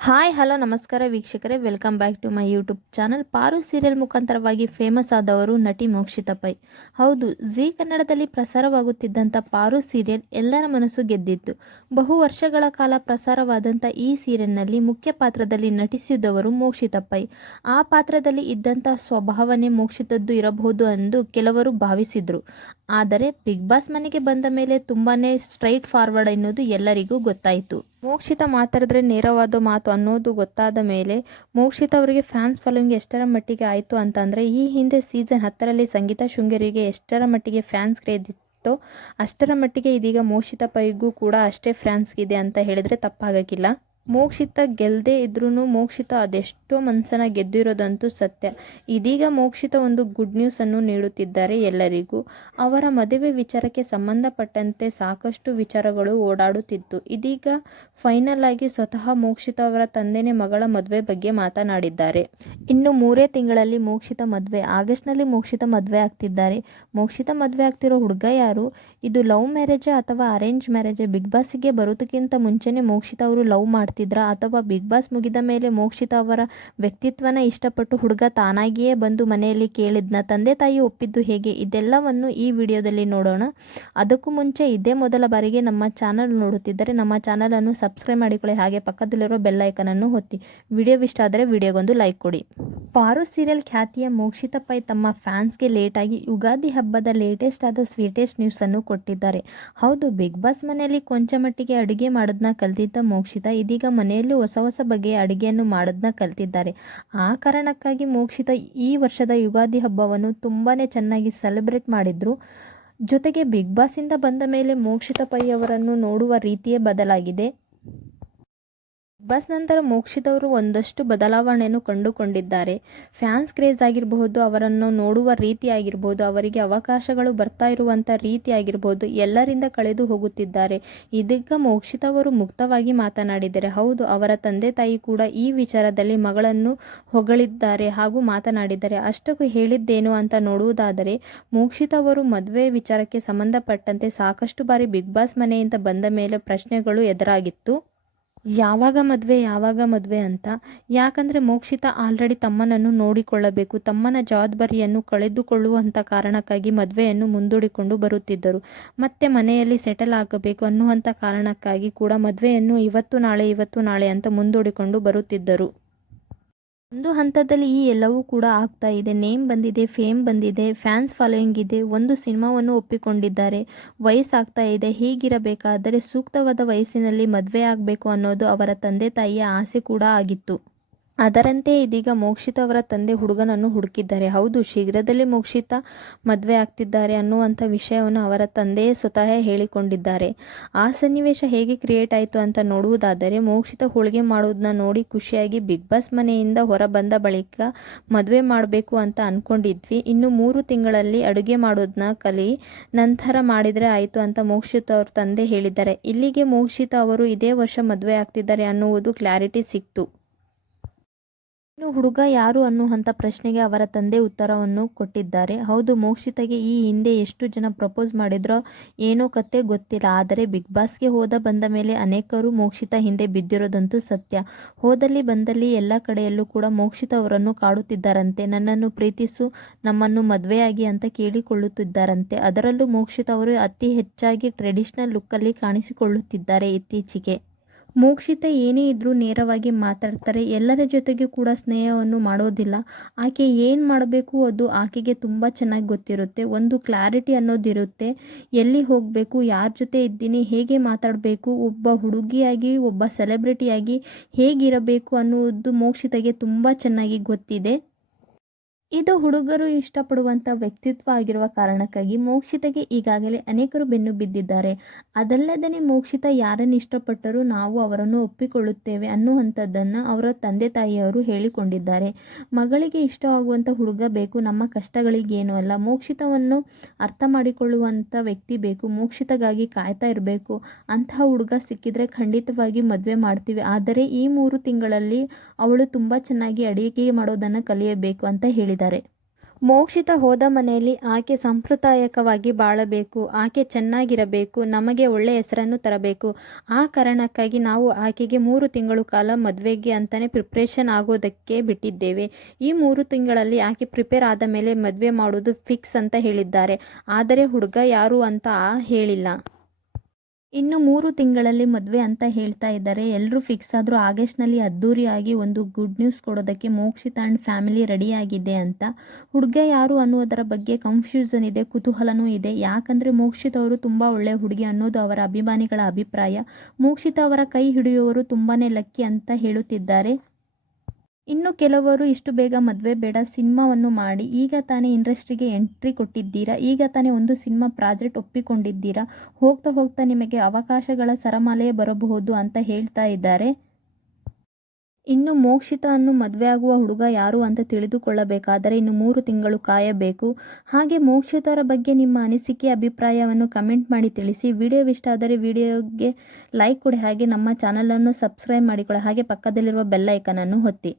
Hi hello ನಮಸ್ಕಾರ ವೀಕ್ಷಕರೇ, welcome back to my YouTube channel. Paaru serial ಮುಖಾಂತರವಾಗಿ ಫೇಮಸ್ ಆದವರು ನಟಿ ಮೋಕ್ಷಿತಾ ಪೈ. ಹೌದು, ಜಿ ಕನ್ನಡದಲ್ಲಿ ಪ್ರಸಾರವಾಗುತ್ತಿದ್ದಂಥ ಪಾರು ಸೀರಿಯಲ್ ಎಲ್ಲರ ಮನಸ್ಸು ಗೆದ್ದಿತ್ತು. ಬಹು ವರ್ಷಗಳ ಕಾಲ ಪ್ರಸಾರವಾದಂಥ ಈ ಸೀರಿಯಲ್ನಲ್ಲಿ ಮುಖ್ಯ ಪಾತ್ರದಲ್ಲಿ ನಟಿಸಿದವರು ಮೋಕ್ಷಿತಾ ಪೈ. ಆ ಪಾತ್ರದಲ್ಲಿ ಇದ್ದಂಥ ಸ್ವಭಾವನೆ ಮೋಕ್ಷಿತದ್ದು ಇರಬಹುದು ಎಂದು ಕೆಲವರು ಭಾವಿಸಿದ್ರು. ಆದರೆ ಬಿಗ್ ಬಾಸ್ ಮನೆಗೆ ಬಂದ ಮೇಲೆ ತುಂಬಾನೇ ಸ್ಟ್ರೈಟ್ ಫಾರ್ವರ್ಡ್ ಎನ್ನುವುದು ಎಲ್ಲರಿಗೂ ಗೊತ್ತಾಯಿತು. ಮೋಕ್ಷಿತಾ ಮಾತಾಡಿದ್ರೆ ನೇರವಾದ ಮಾತು ಅನ್ನೋದು ಗೊತ್ತಾದ ಮೇಲೆ ಮೋಕ್ಷಿತಾ ಅವರಿಗೆ ಫ್ಯಾನ್ಸ್ ಫಾಲೋವಿಂಗ್ ಎಷ್ಟರ ಮಟ್ಟಿಗೆ ಆಯಿತು ಅಂತಂದರೆ, ಈ ಹಿಂದೆ ಸೀಸನ್ 10ರಲ್ಲಿ ಸಂಗೀತಾ ಶೃಂಗೇರಿಗೆ ಎಷ್ಟರ ಮಟ್ಟಿಗೆ ಫ್ಯಾನ್ಸ್ ಕ್ರೇಜ್ ಇತ್ತೋ ಅಷ್ಟರ ಮಟ್ಟಿಗೆ ಇದೀಗ ಮೋಕ್ಷಿತಾ ಪೈಗೂ ಕೂಡ ಅಷ್ಟೇ ಫ್ಯಾನ್ಸ್ ಇದೆ ಅಂತ ಹೇಳಿದರೆ ತಪ್ಪಾಗಕ್ಕಿಲ್ಲ. ಮೋಕ್ಷಿತಾ ಗೆಲ್ಲದೇ ಇದ್ರೂ ಮೋಕ್ಷಿತಾ ಅದೆಷ್ಟೋ ಮನಸ್ಸನ್ನ ಗೆದ್ದಿರೋದಂತೂ ಸತ್ಯ. ಇದೀಗ ಮೋಕ್ಷಿತಾ ಒಂದು ಗುಡ್ ನ್ಯೂಸನ್ನು ನೀಡುತ್ತಿದ್ದಾರೆ ಎಲ್ಲರಿಗೂ. ಅವರ ಮದುವೆ ವಿಚಾರಕ್ಕೆ ಸಂಬಂಧಪಟ್ಟಂತೆ ಸಾಕಷ್ಟು ವಿಚಾರಗಳು ಓಡಾಡುತ್ತಿತ್ತು. ಇದೀಗ ಫೈನಲ್ ಆಗಿ ಸ್ವತಃ ಮೋಕ್ಷಿತಾ ಅವರ ತಂದೆನೇ ಮಗಳ ಮದುವೆ ಬಗ್ಗೆ ಮಾತನಾಡಿದ್ದಾರೆ. ಇನ್ನು 3 ತಿಂಗಳಲ್ಲಿ ಮೋಕ್ಷಿತಾ ಮದುವೆ. ಆಗಸ್ಟ್ನಲ್ಲಿ ಮೋಕ್ಷಿತಾ ಮದುವೆ ಆಗ್ತಿದ್ದಾರೆ. ಮೋಕ್ಷಿತಾ ಮದುವೆ ಆಗ್ತಿರೋ ಹುಡುಗ ಯಾರು? ಇದು ಲವ್ ಮ್ಯಾರೇಜ್ ಅಥವಾ ಅರೇಂಜ್ ಮ್ಯಾರೇಜ್? ಬಿಗ್ ಬಾಸ್ಗೆ ಬರೋದಕ್ಕಿಂತ ಮುಂಚೆನೇ ಮೋಕ್ಷಿತಾ ಅವರು ಲವ್ ಮಾಡ್ತಿದ್ರಾ ಅಥವಾ ಬಿಗ್ ಬಾಸ್ ಮುಗಿದ ಮೇಲೆ ಮೋಕ್ಷಿತಾ ಅವರ ವ್ಯಕ್ತಿತ್ವನ ಇಷ್ಟಪಟ್ಟು ಹುಡುಗ ತಾನಾಗಿಯೇ ಬಂದು ಮನೆಯಲ್ಲಿ ಕೇಳಿದ್ನ? ತಂದೆ ತಾಯಿ ಒಪ್ಪಿದ್ದು ಹೇಗೆ? ಇದೆಲ್ಲವನ್ನು ಈ ವಿಡಿಯೋದಲ್ಲಿ ನೋಡೋಣ. ಅದಕ್ಕೂ ಮುಂಚೆ ಇದೇ ಮೊದಲ ಬಾರಿಗೆ ನಮ್ಮ ಚಾನಲ್ ನೋಡುತ್ತಿದ್ದರೆ ನಮ್ಮ ಚಾನಲನ್ನು ಸಬ್ಸ್ಕ್ರೈಬ್ ಮಾಡಿಕೊಳ್ಳಿ, ಹಾಗೆ ಪಕ್ಕದಲ್ಲಿರೋ ಬೆಲ್ ಐಕನ್ ಅನ್ನು ಒತ್ತಿ. ವಿಡಿಯೋ ಇಷ್ಟ ಆದರೆ ವಿಡಿಯೋಗೊಂದು ಲೈಕ್ ಕೊಡಿ. ಪಾರು ಸೀರಿಯಲ್ ಖ್ಯಾತಿಯ ಮೋಕ್ಷಿತಾ ಪೈ ತಮ್ಮ ಫ್ಯಾನ್ಸ್ಗೆ ಲೇಟಾಗಿ ಯುಗಾದಿ ಹಬ್ಬದ ಲೇಟೆಸ್ಟ್ ಆದ ಸ್ವೀಟೆಸ್ಟ್ ನ್ಯೂಸ್ ಅನ್ನು ಕೊಟ್ಟಿದ್ದಾರೆ. ಹೌದು, ಬಿಗ್ ಬಾಸ್ ಮನೆಯಲ್ಲಿ ಕೊಂಚ ಮಟ್ಟಿಗೆ ಅಡುಗೆ ಮಾಡೋದನ್ನ ಕಲ್ತಿದ್ದ ಮೋಕ್ಷಿತಾ ಇದೀಗ ಮನೆಯಲ್ಲೂ ಹೊಸ ಹೊಸ ಬಗೆಯ ಅಡುಗೆಯನ್ನು ಮಾಡೋದನ್ನ ಕಲ್ತಿದ್ದಾರೆ. ಆ ಕಾರಣಕ್ಕಾಗಿ ಮೋಕ್ಷಿತಾ ಈ ವರ್ಷದ ಯುಗಾದಿ ಹಬ್ಬವನ್ನು ತುಂಬಾನೇ ಚೆನ್ನಾಗಿ ಸೆಲೆಬ್ರೇಟ್ ಮಾಡಿದ್ರು. ಜೊತೆಗೆ ಬಿಗ್ ಬಾಸ್ ಇಂದ ಬಂದ ಮೇಲೆ ಮೋಕ್ಷಿತಾ ಪೈ ಅವರನ್ನು ನೋಡುವ ರೀತಿಯೇ ಬದಲಾಗಿದೆ. ಬಿಗ್ ಬಾಸ್ ನಂತರ ಮೋಕ್ಷಿತಾ ಅವರು ಒಂದಷ್ಟು ಬದಲಾವಣೆಯನ್ನು ಕಂಡುಕೊಂಡಿದ್ದಾರೆ. ಫ್ಯಾನ್ಸ್ ಕ್ರೇಜ್ ಆಗಿರಬಹುದು, ಅವರನ್ನು ನೋಡುವ ರೀತಿ ಆಗಿರ್ಬೋದು, ಅವರಿಗೆ ಅವಕಾಶಗಳು ಬರ್ತಾ ಇರುವಂಥ ರೀತಿ ಆಗಿರ್ಬೋದು, ಎಲ್ಲರಿಂದ ಕಳೆದು ಹೋಗುತ್ತಿದ್ದಾರೆ. ಇದೀಗ ಮೋಕ್ಷಿತಾ ಅವರು ಮುಕ್ತವಾಗಿ ಮಾತನಾಡಿದ್ದಾರೆ. ಹೌದು, ಅವರ ತಂದೆ ತಾಯಿ ಕೂಡ ಈ ವಿಚಾರದಲ್ಲಿ ಮಗಳನ್ನು ಹೊಗಳಿದ್ದಾರೆ ಹಾಗೂ ಮಾತನಾಡಿದ್ದಾರೆ. ಅಷ್ಟಕ್ಕೂ ಹೇಳಿದ್ದೇನು ಅಂತ ನೋಡುವುದಾದರೆ, ಮೋಕ್ಷಿತಾ ಅವರು ಮದುವೆ ವಿಚಾರಕ್ಕೆ ಸಂಬಂಧಪಟ್ಟಂತೆ ಸಾಕಷ್ಟು ಬಾರಿ ಬಿಗ್ ಬಾಸ್ ಮನೆಯಿಂದ ಬಂದ ಮೇಲೆ ಪ್ರಶ್ನೆಗಳು ಎದುರಾಗಿತ್ತು. ಯಾವಾಗ ಮದುವೆ ಅಂತ. ಯಾಕಂದರೆ ಮೋಕ್ಷಿತಾ ಆಲ್ರೆಡಿ ತಮ್ಮನನ್ನು ನೋಡಿಕೊಳ್ಳಬೇಕು, ತಮ್ಮನ ಜವಾಬ್ದಾರಿಯನ್ನು ಕಳೆದುಕೊಳ್ಳುವಂಥ ಕಾರಣಕ್ಕಾಗಿ ಮದುವೆಯನ್ನು ಮುಂದೂಡಿಕೊಂಡು ಬರುತ್ತಿದ್ದರು. ಮತ್ತೆ ಮನೆಯಲ್ಲಿ ಸೆಟಲ್ ಆಗಬೇಕು ಅನ್ನುವಂಥ ಕಾರಣಕ್ಕಾಗಿ ಕೂಡ ಮದುವೆಯನ್ನು ಇವತ್ತು ನಾಳೆ ಅಂತ ಮುಂದೂಡಿಕೊಂಡು ಬರುತ್ತಿದ್ದರು. ಒಂದು ಹಂತದಲ್ಲಿ ಈ ಎಲ್ಲವೂ ಕೂಡ ಆಗ್ತಾ ಇದೆ. ನೇಮ್ ಬಂದಿದೆ, ಫೇಮ್ ಬಂದಿದೆ, ಫ್ಯಾನ್ಸ್ ಫಾಲೋಯಿಂಗ್ ಇದೆ, ಒಂದು ಸಿನಿಮಾವನ್ನು ಒಪ್ಪಿಕೊಂಡಿದ್ದಾರೆ, ವಯಸ್ಸಾಗ್ತಾ ಇದೆ. ಹೀಗಿರಬೇಕಾದರೆ ಸೂಕ್ತವಾದ ವಯಸ್ಸಿನಲ್ಲಿ ಮದುವೆ ಆಗಬೇಕು ಅನ್ನೋದು ಅವರ ತಂದೆ ತಾಯಿಯ ಆಸೆ ಕೂಡ ಆಗಿತ್ತು. ಅದರಂತೆ ಇದೀಗ ಮೋಕ್ಷಿತಾ ಅವರ ತಂದೆ ಹುಡುಗನನ್ನು ಹುಡುಕಿದ್ದಾರೆ. ಹೌದು, ಶೀಘ್ರದಲ್ಲೇ ಮೋಕ್ಷಿತಾ ಮದುವೆ ಆಗ್ತಿದ್ದಾರೆ ಅನ್ನುವಂಥ ವಿಷಯವನ್ನು ಅವರ ತಂದೆಯೇ ಸ್ವತಃ ಹೇಳಿಕೊಂಡಿದ್ದಾರೆ. ಆ ಸನ್ನಿವೇಶ ಹೇಗೆ ಕ್ರಿಯೇಟ್ ಆಯಿತು ಅಂತ ನೋಡುವುದಾದರೆ, ಮೋಕ್ಷಿತಾ ಹೋಳಿಗೆ ಮಾಡೋದನ್ನ ನೋಡಿ ಖುಷಿಯಾಗಿ ಬಿಗ್ ಬಾಸ್ ಮನೆಯಿಂದ ಹೊರ ಬಂದ ಬಳಿಕ ಮದುವೆ ಮಾಡಬೇಕು ಅಂತ ಅಂದ್ಕೊಂಡಿದ್ವಿ, ಇನ್ನು 3 ತಿಂಗಳಲ್ಲಿ ಅಡುಗೆ ಮಾಡೋದನ್ನ ಕಲಿ, ನಂತರ ಮಾಡಿದರೆ ಆಯಿತು ಅಂತ ಮೋಕ್ಷಿತಾ ಅವ್ರ ತಂದೆ ಹೇಳಿದ್ದಾರೆ. ಇಲ್ಲಿಗೆ ಮೋಕ್ಷಿತಾ ಅವರು ಇದೇ ವರ್ಷ ಮದುವೆ ಆಗ್ತಿದ್ದಾರೆ ಅನ್ನುವುದು ಕ್ಲಾರಿಟಿ ಸಿಕ್ತು. ಇನ್ನು ಹುಡುಗ ಯಾರು ಅನ್ನುವಂಥ ಪ್ರಶ್ನೆಗೆ ಅವರ ತಂದೆ ಉತ್ತರವನ್ನು ಕೊಟ್ಟಿದ್ದಾರೆ. ಹೌದು, ಮೋಕ್ಷಿತಾಗೆ ಈ ಹಿಂದೆ ಎಷ್ಟು ಜನ ಪ್ರಪೋಸ್ ಮಾಡಿದ್ರೋ ಏನೋ ಕತೆ ಗೊತ್ತಿಲ್ಲ. ಆದರೆ ಬಿಗ್ ಬಾಸ್ಗೆ ಬಂದ ಮೇಲೆ ಅನೇಕರು ಮೋಕ್ಷಿತಾ ಹಿಂದೆ ಬಿದ್ದಿರೋದಂತೂ ಸತ್ಯ. ಹೋದಲ್ಲಿ ಬಂದಲ್ಲಿ ಎಲ್ಲ ಕಡೆಯಲ್ಲೂ ಕೂಡ ಮೋಕ್ಷಿತಾ ಅವರನ್ನು ಕಾಡುತ್ತಿದ್ದಾರಂತೆ. ನನ್ನನ್ನು ಪ್ರೀತಿಸು, ನಮ್ಮನ್ನು ಮದುವೆಯಾಗಿ ಅಂತ ಕೇಳಿಕೊಳ್ಳುತ್ತಿದ್ದಾರಂತೆ. ಅದರಲ್ಲೂ ಮೋಕ್ಷಿತಾ ಅವರು ಅತಿ ಹೆಚ್ಚಾಗಿ ಟ್ರೆಡಿಷನಲ್ ಲುಕ್ಕಲ್ಲಿ ಕಾಣಿಸಿಕೊಳ್ಳುತ್ತಿದ್ದಾರೆ ಇತ್ತೀಚೆಗೆ. ಮೋಕ್ಷಿತಾ ಏನೇ ಇದ್ರೂ ನೇರವಾಗಿ ಮಾತಾಡ್ತಾರೆ. ಎಲ್ಲರ ಜೊತೆಗೂ ಕೂಡ ಸ್ನೇಹವನ್ನು ಮಾಡೋದಿಲ್ಲ. ಆಕೆ ಏನು ಮಾಡಬೇಕು ಅದು ಆಕೆಗೆ ತುಂಬ ಚೆನ್ನಾಗಿ ಗೊತ್ತಿರುತ್ತೆ. ಒಂದು ಕ್ಲಾರಿಟಿ ಅನ್ನೋದಿರುತ್ತೆ. ಎಲ್ಲಿ ಹೋಗಬೇಕು, ಯಾರ ಜೊತೆ ಇದ್ದೀನಿ, ಹೇಗೆ ಮಾತಾಡಬೇಕು, ಒಬ್ಬ ಹುಡುಗಿಯಾಗಿ ಒಬ್ಬ ಸೆಲೆಬ್ರಿಟಿಯಾಗಿ ಹೇಗಿರಬೇಕು ಅನ್ನುವುದು ಮೋಕ್ಷಿತಾಗೆ ತುಂಬ ಚೆನ್ನಾಗಿ ಗೊತ್ತಿದೆ. ಇದು ಹುಡುಗರು ಇಷ್ಟಪಡುವಂಥ ವ್ಯಕ್ತಿತ್ವ ಆಗಿರುವ ಕಾರಣಕ್ಕಾಗಿ ಮೋಕ್ಷಿತಾಗೆ ಈಗಾಗಲೇ ಅನೇಕರು ಬೆನ್ನು ಬಿದ್ದಿದ್ದಾರೆ. ಅದಲ್ಲದೇ ಮೋಕ್ಷಿತಾ ಯಾರನ್ನು ಇಷ್ಟಪಟ್ಟರೂ ನಾವು ಅವರನ್ನು ಒಪ್ಪಿಕೊಳ್ಳುತ್ತೇವೆ ಅನ್ನುವಂಥದ್ದನ್ನು ಅವರ ತಂದೆ ತಾಯಿಯವರು ಹೇಳಿಕೊಂಡಿದ್ದಾರೆ. ಮಗಳಿಗೆ ಇಷ್ಟವಾಗುವಂಥ ಹುಡುಗ ಬೇಕು, ನಮ್ಮ ಕಷ್ಟಗಳಿಗೇನು ಅಲ್ಲ. ಮೋಕ್ಷಿತವನ್ನು ಅರ್ಥ ಮಾಡಿಕೊಳ್ಳುವಂಥ ವ್ಯಕ್ತಿ ಬೇಕು, ಮೋಕ್ಷಿತಾಗಾಗಿ ಕಾಯ್ತಾ ಇರಬೇಕು. ಅಂತಹ ಹುಡುಗ ಸಿಕ್ಕಿದ್ರೆ ಖಂಡಿತವಾಗಿ ಮದುವೆ ಮಾಡ್ತೀವಿ. ಆದರೆ ಈ 3 ತಿಂಗಳಲ್ಲಿ ಅವಳು ತುಂಬ ಚೆನ್ನಾಗಿ ಅಡುಗೆ ಮಾಡೋದನ್ನು ಕಲಿಯಬೇಕು ಅಂತ ಹೇಳಿದ್ದಾರೆ. ಮೋಕ್ಷಿತ ಹೋದ ಮನೆಯಲ್ಲಿ ಆಕೆ ಸಾಂಪ್ರದಾಯಿಕವಾಗಿ ಬಾಳಬೇಕು, ಆಕೆ ಚೆನ್ನಾಗಿರಬೇಕು, ನಮಗೆ ಒಳ್ಳೆ ಹೆಸರನ್ನು ತರಬೇಕು. ಆ ಕಾರಣಕ್ಕಾಗಿ ನಾವು ಆಕೆಗೆ 3 ತಿಂಗಳು ಕಾಲ ಮದುವೆಗೆ ಅಂತಲೇ ಪ್ರಿಪ್ರೇಷನ್ ಆಗೋದಕ್ಕೆ ಬಿಟ್ಟಿದ್ದೇವೆ. ಈ 3 ತಿಂಗಳಲ್ಲಿ ಆಕೆ ಪ್ರಿಪೇರ್ ಆದ ಮೇಲೆ ಮದುವೆ ಮಾಡೋದು ಫಿಕ್ಸ್ ಅಂತ ಹೇಳಿದ್ದಾರೆ. ಆದರೆ ಹುಡುಗ ಯಾರು ಅಂತ ಹೇಳಿಲ್ಲ. ಇನ್ನು 3 ತಿಂಗಳಲ್ಲಿ ಮದುವೆ ಅಂತ ಹೇಳ್ತಾ ಇದ್ದಾರೆ. ಎಲ್ಲರೂ ಫಿಕ್ಸ್ ಆದರೂ ಆಗಸ್ಟ್ನಲ್ಲಿ ಅದ್ದೂರಿಯಾಗಿ ಒಂದು ಗುಡ್ ನ್ಯೂಸ್ ಕೊಡೋದಕ್ಕೆ ಮೋಕ್ಷಿತಾ ಆ್ಯಂಡ್ ಫ್ಯಾಮಿಲಿ ರೆಡಿಯಾಗಿದೆ ಅಂತ. ಹುಡುಗ ಯಾರು ಅನ್ನೋದರ ಬಗ್ಗೆ ಕನ್ಫ್ಯೂಷನ್ ಇದೆ, ಕುತೂಹಲನೂ ಇದೆ. ಯಾಕಂದರೆ ಮೋಕ್ಷಿತಾ ಅವರು ತುಂಬ ಒಳ್ಳೆ ಹುಡುಗಿ ಅನ್ನೋದು ಅವರ ಅಭಿಮಾನಿಗಳ ಅಭಿಪ್ರಾಯ. ಮೋಕ್ಷಿತಾ ಅವರ ಕೈ ಹಿಡಿಯುವವರು ತುಂಬಾ ಲಕ್ಕಿ ಅಂತ ಹೇಳುತ್ತಿದ್ದಾರೆ. ಇನ್ನು ಕೆಲವರು ಇಷ್ಟು ಬೇಗ ಮದುವೆ ಬೇಡ, ಸಿನಿಮಾವನ್ನು ಮಾಡಿ, ಈಗ ತಾನೇ ಇಂಡಸ್ಟ್ರಿಗೆ ಎಂಟ್ರಿ ಕೊಟ್ಟಿದ್ದೀರಾ, ಈಗ ತಾನೇ ಒಂದು ಸಿನಿಮಾ ಪ್ರಾಜೆಕ್ಟ್ ಒಪ್ಪಿಕೊಂಡಿದ್ದೀರಾ, ಹೋಗ್ತಾ ಹೋಗ್ತಾ ನಿಮಗೆ ಅವಕಾಶಗಳ ಸರಮಾಲೆಯೇ ಬರಬಹುದು ಅಂತ ಹೇಳ್ತಾ ಇದ್ದಾರೆ. ಇನ್ನು ಮೋಕ್ಷಿತಾ ಅನ್ನು ಮದುವೆಯಾಗುವ ಹುಡುಗ ಯಾರು ಅಂತ ತಿಳಿದುಕೊಳ್ಳಬೇಕಾದರೆ ಇನ್ನು 3 ತಿಂಗಳು ಕಾಯಬೇಕು. ಹಾಗೆ ಮೋಕ್ಷಿತಾರ ಬಗ್ಗೆ ನಿಮ್ಮ ಅನಿಸಿಕೆ ಅಭಿಪ್ರಾಯವನ್ನು ಕಮೆಂಟ್ ಮಾಡಿ ತಿಳಿಸಿ. ವಿಡಿಯೋ ಇಷ್ಟ ಆದರೆ ವಿಡಿಯೋಗೆ ಲೈಕ್ ಕೊಡಿ, ಹಾಗೆ ನಮ್ಮ ಚಾನಲನ್ನು ಸಬ್ಸ್ಕ್ರೈಬ್ ಮಾಡಿಕೊಳ್ಳಿ, ಹಾಗೆ ಪಕ್ಕದಲ್ಲಿರುವ ಬೆಲ್ ಐಕನನ್ನು ಒತ್ತಿ.